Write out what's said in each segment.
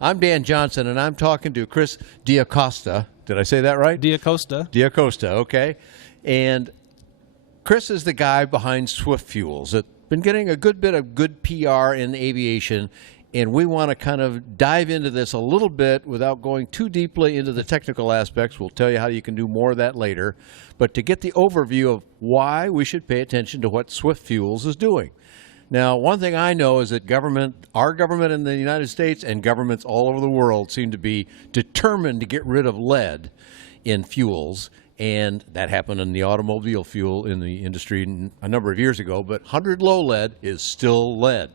I'm Dan Johnson, and I'm talking to Chris D'Acosta. Did I say that right? D'Acosta. D'Acosta, okay. And Chris is the guy behind Swift Fuels. It's been getting a good bit of good PR in aviation, and we want to kind of dive into this a little bit without going too deeply into the technical aspects. We'll tell you how you can do more of that later. But to get the overview of why we should pay attention to what Swift Fuels is doing. Now, one thing I know is that our government in the United States and governments all over the world seem to be determined to get rid of lead in fuels, and that happened in the automobile fuel in the industry a number of years ago, but 100 low lead is still lead.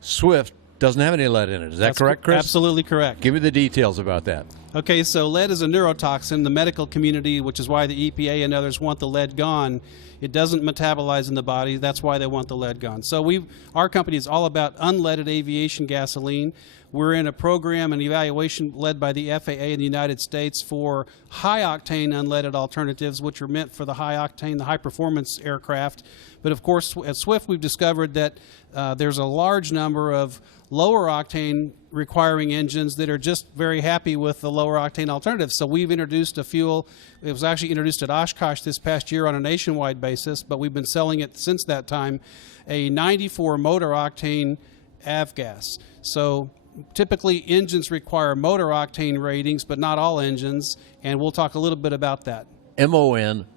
Swift doesn't have any lead in it. Is that correct, Chris? Absolutely correct. Give me the details about that. Okay, so lead is a neurotoxin. The medical community, which is why the EPA and others want the lead gone, it doesn't metabolize in the body. That's why they want the lead gone. So our company is all about unleaded aviation gasoline. We're in a program and evaluation led by the FAA in the United States for high-octane unleaded alternatives, which are meant for the high-octane, the high-performance aircraft. But, of course, at Swift, we've discovered that there's a large number of lower-octane requiring engines that are just very happy with the lower-octane alternatives. So we've introduced a fuel. It was actually introduced at Oshkosh this past year on a nationwide basis, but we've been selling it since that time, a 94 motor-octane avgas. So typically, engines require motor octane ratings, but not all engines, and we'll talk a little bit about that. MONRONAKI.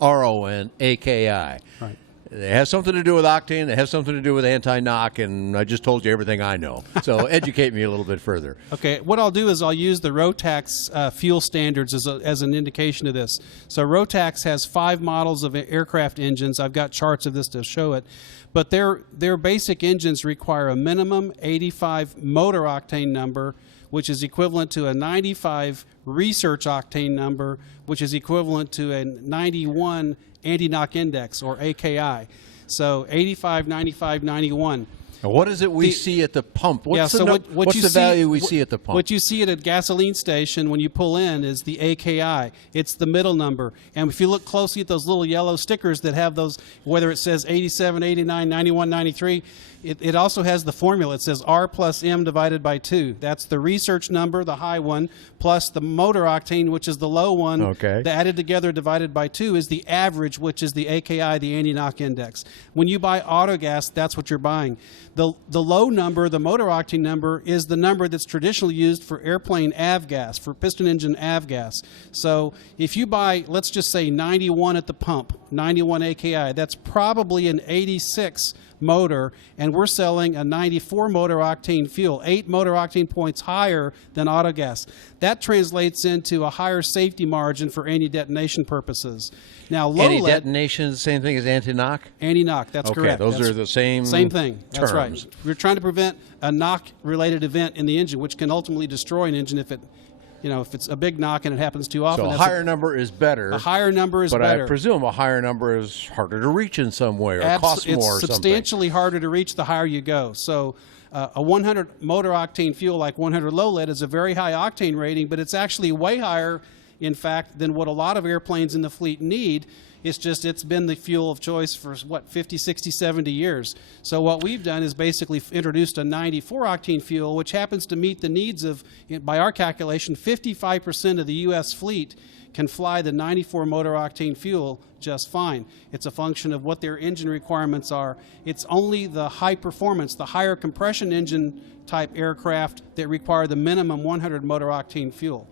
Right. It has something to do with octane. It has something to do with anti-knock, and I just told you everything I know. So educate me a little bit further. Okay, what I'll do is I'll use the Rotax fuel standards as an indication of this. So Rotax has 5 models of aircraft engines. I've got charts of this to show it. But their basic engines require a minimum 85 motor octane number, which is equivalent to a 95 research octane number, which is equivalent to a 91 anti-knock index, or AKI. So 85, 95, 91. Now, what is it we see at the pump? What's What's the value we see at the pump? What you see at a gasoline station when you pull in is the AKI. It's the middle number. And if you look closely at those little yellow stickers that have those, whether it says 87, 89, 91, 93, it also has the formula. It says R plus M divided by 2. That's the research number, the high one, plus the motor octane, which is the low one. Okay. The added together divided by 2 is the average, which is the AKI, the anti-knock index. When you buy autogas, that's what you're buying. The low number, the motor octane number, is the number that's traditionally used for airplane avgas, for piston engine avgas. So if you buy, let's just say 91 at the pump, 91 AKI, that's probably an 86 motor, and we're selling a 94 motor octane fuel, 8 motor octane points higher than autogas. That translates into a higher safety margin for anti-detonation purposes. Now, low lead, anti-detonation is the same thing as anti-knock? Anti-knock, that's correct. Those are the same thing. terms. That's right. We're trying to prevent a knock-related event in the engine, which can ultimately destroy an engine if it's a big knock and it happens too often. So a higher number is better. A higher number is better. But I presume a higher number is harder to reach in some way, or costs more or something. It's substantially harder to reach the higher you go. So a 100 motor octane fuel like 100 low lead is a very high octane rating, but it's actually way higher, in fact, than what a lot of airplanes in the fleet need. It's been the fuel of choice for, 50, 60, 70 years. So what we've done is basically introduced a 94 octane fuel, which happens to meet the needs of, by our calculation, 55% of the U.S. fleet can fly the 94 motor octane fuel just fine. It's a function of what their engine requirements are. It's only the high performance, the higher compression engine type aircraft that require the minimum 100 motor octane fuel.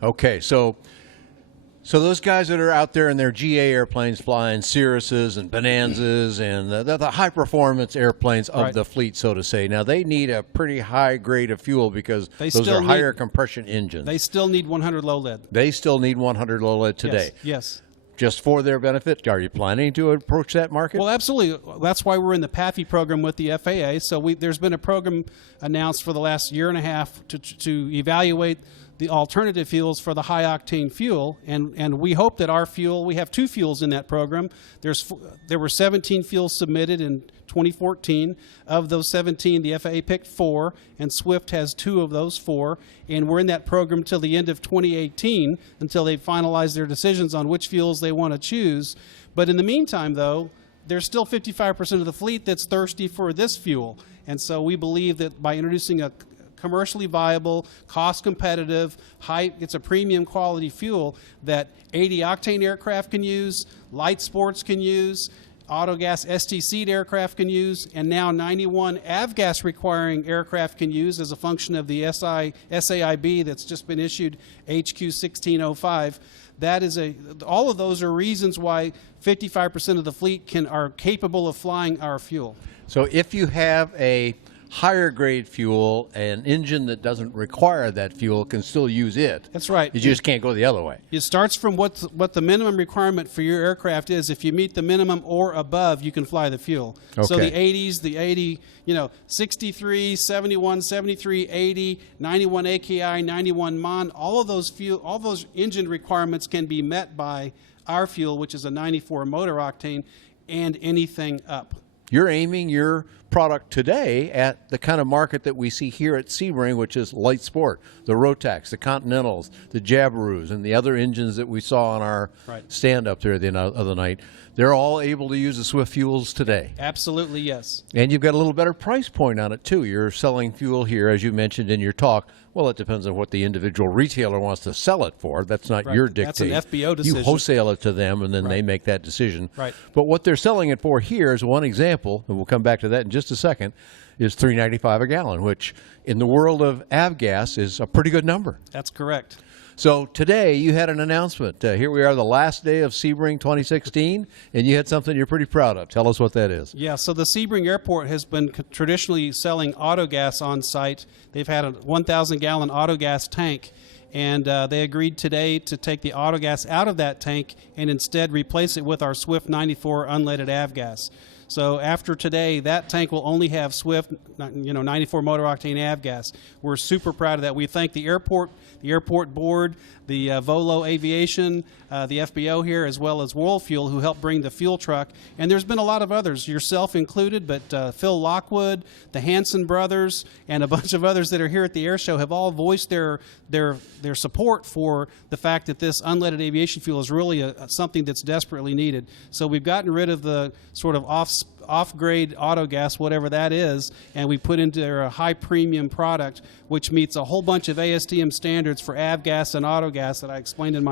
Okay, so those guys that are out there in their GA airplanes flying Cirruses and Bonanzas and the high-performance airplanes of the fleet, so to say, now they need a pretty high grade of fuel because those are higher compression engines. They still need 100 low lead. They still need 100 low lead today. Yes. Just for their benefit? Are you planning to approach that market? Well, absolutely. That's why we're in the PAFI program with the FAA. So there's been a program announced for the last year and a half to evaluate the alternative fuels for the high octane fuel, and we hope that our fuel, we have 2 fuels in that program. There were 17 fuels submitted in 2014. Of those 17, the FAA picked 4, and Swift has 2 of those 4, and we're in that program till the end of 2018 until they finalize their decisions on which fuels they want to choose. But in the meantime, though, there's still 55% of the fleet that's thirsty for this fuel, and so we believe that by introducing a commercially viable, cost competitive, it's a premium quality fuel that 80 Octane aircraft can use, light sports can use, autogas STC aircraft can use, and now 91 avgas requiring aircraft can use as a function of the SAIB that's just been issued, HQ 1605. That is all of those are reasons why 55% of the fleet are capable of flying our fuel. So if you have a higher grade fuel, an engine that doesn't require that fuel can still use it. That's right. You just can't go the other way. It starts from what the minimum requirement for your aircraft is. If you meet the minimum or above, you can fly the fuel. Okay. So the 80s, the 80, 63, 71, 73, 80, 91 AKI, 91 MON, all those engine requirements can be met by our fuel, which is a 94 motor octane, and anything up. You're aiming your product today at the kind of market that we see here at Sebring, which is light sport, the Rotax, the Continentals, the Jabiroos, and the other engines that we saw on our stand up there the other night. They're all able to use the Swift fuels today. Absolutely, yes. And you've got a little better price point on it, too. You're selling fuel here, as you mentioned in your talk. Well, it depends on what the individual retailer wants to sell it for. That's not your dictate. That's an FBO decision. You wholesale it to them, and then they make that decision. Right. But what they're selling it for here is one example, and we'll come back to that in just a second, is $3.95 a gallon, which in the world of avgas is a pretty good number. That's correct. So today you had an announcement. Here we are, the last day of Sebring 2016, and you had something you're pretty proud of. Tell us what that is. Yeah, so the Sebring Airport has been traditionally selling autogas on site. They've had a 1,000-gallon autogas tank, and they agreed today to take the autogas out of that tank and instead replace it with our Swift 94 unleaded avgas. So after today, that tank will only have Swift, 94 motor octane avgas. We're super proud of that. We thank the airport board, the Volo Aviation, the FBO here, as well as World Fuel, who helped bring the fuel truck. And there's been a lot of others, yourself included, but Phil Lockwood, the Hanson brothers, and a bunch of others that are here at the air show have all voiced their support for the fact that this unleaded aviation fuel is really something that's desperately needed. So we've gotten rid of the sort of off-grade autogas, whatever that is, and we put into a high-premium product which meets a whole bunch of ASTM standards for avgas and autogas that I explained in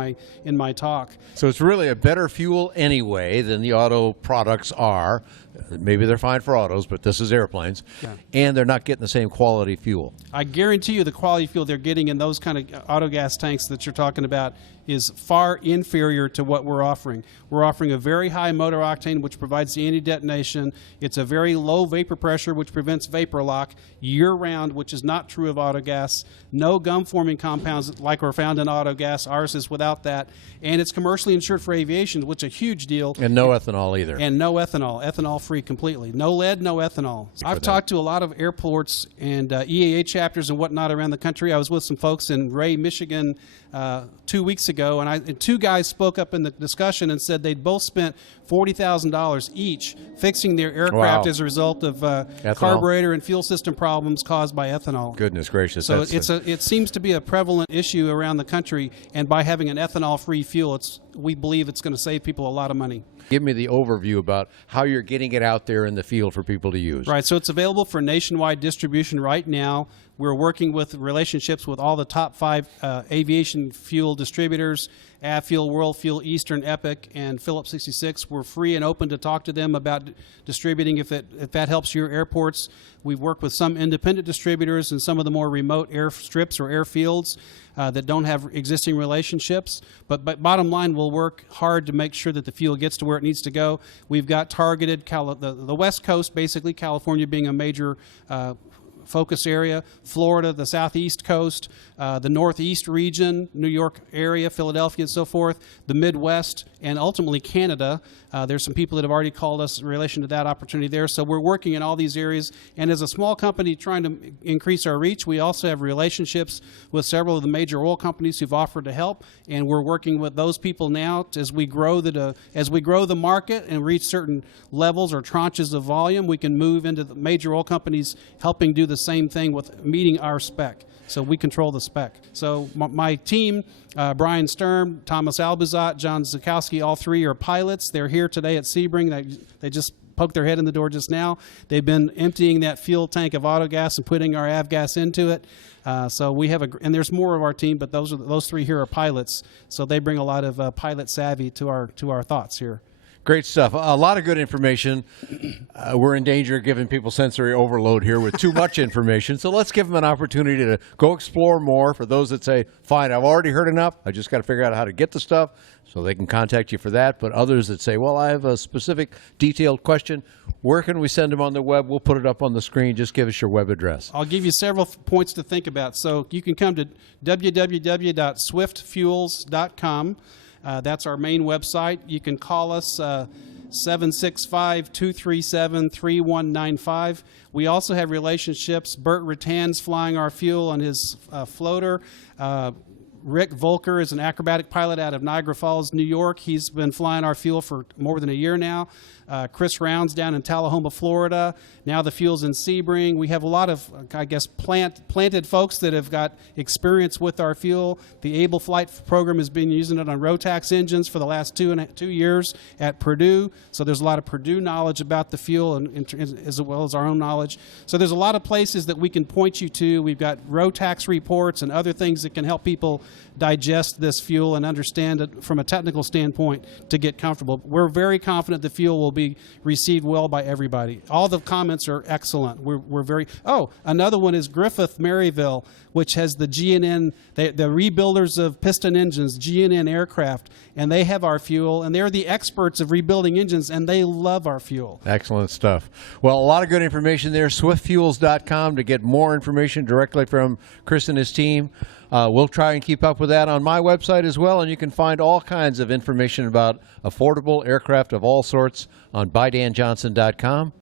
my talk. So it's really a better fuel anyway than the auto products are. Maybe they're fine for autos, but this is airplanes, and they're not getting the same quality fuel. I guarantee you the quality fuel they're getting in those kind of autogas tanks that you're talking about is far inferior to what we're offering. We're offering a very high motor octane, which provides the anti-detonation. It's a very low vapor pressure, which prevents vapor lock year-round, which is not true of autogas. No gum-forming compounds like are found in autogas. Ours is without that. And it's commercially insured for aviation, which is a huge deal. And no ethanol either. And no ethanol. Ethanol-free completely. No lead, no ethanol. I've talked to a lot of airports and EAA chapters and whatnot around the country. I was with some folks in Ray, Michigan 2 weeks ago, and two guys spoke up in the discussion and said they'd both spent $40,000 each fixing their aircraft as a result of carburetor and fuel system problems caused by ethanol. Goodness gracious. So it seems to be a prevalent issue around the country, and by having an ethanol-free fuel, we believe it's going to save people a lot of money. Give me the overview about how you're getting it out there in the field for people to use. Right, so it's available for nationwide distribution right now. We're working with relationships with all the top 5 aviation fuel distributors, Avfuel, World Fuel, Eastern, Epic, and Filip 66. We're free and open to talk to them about distributing if that helps your airports. We've worked with some independent distributors and some of the more remote airstrips or airfields that don't have existing relationships. But bottom line, we'll work hard to make sure that the fuel gets to where it needs to go. We've got targeted the West Coast, basically California being a major focus area, Florida, the southeast coast, the northeast region, New York area, Philadelphia, and so forth, the Midwest, and ultimately Canada. There's some people that have already called us in relation to that opportunity there. So we're working in all these areas. And as a small company trying to increase our reach, we also have relationships with several of the major oil companies who've offered to help. And we're working with those people now as we grow the market and reach certain levels or tranches of volume. We can move into the major oil companies helping do the same thing with meeting our spec. So we control the spec. So my team, Brian Sturm, Thomas Albuzat, John Zakowski, all 3 are pilots. They're here today at Sebring. They just poked their head in the door just now. They've been emptying that fuel tank of autogas and putting our avgas into it. So we have and there's more of our team, but those three here are pilots. So they bring a lot of pilot savvy to our thoughts here. Great stuff. A lot of good information. We're in danger of giving people sensory overload here with too much information. So let's give them an opportunity to go explore more. For those that say, fine, I've already heard enough. I just got to figure out how to get the stuff. So they can contact you for that. But others that say, well, I have a specific detailed question. Where can we send them on the web? We'll put it up on the screen. Just give us your web address. I'll give you several points to think about. So you can come to www.swiftfuels.com. That's our main website. You can call us 765-237-3195. We also have relationships. Bert Rattan's flying our fuel on his floater. Rick Volker is an acrobatic pilot out of Niagara Falls, New York. He's been flying our fuel for more than a year now. Chris Rounds down in Tullahoma, Florida. Now the fuel's in Sebring. We have a lot of, I guess, planted folks that have got experience with our fuel. The Able Flight program has been using it on Rotax engines for the last 2 years at Purdue. So there's a lot of Purdue knowledge about the fuel and as well as our own knowledge. So there's a lot of places that we can point you to. We've got Rotax reports and other things that can help people digest this fuel and understand it from a technical standpoint to get comfortable. We're very confident the fuel will be received well by everybody. All the comments are excellent. We're very. Oh, another one is Griffith Maryville, which has the GNN, the rebuilders of piston engines, GNN aircraft, and they have our fuel, and they're the experts of rebuilding engines, and they love our fuel. Excellent stuff. Well, a lot of good information there. SwiftFuels.com to get more information directly from Chris and his team. We'll try and keep up with that on my website as well, and you can find all kinds of information about affordable aircraft of all sorts on ByDanJohnson.com.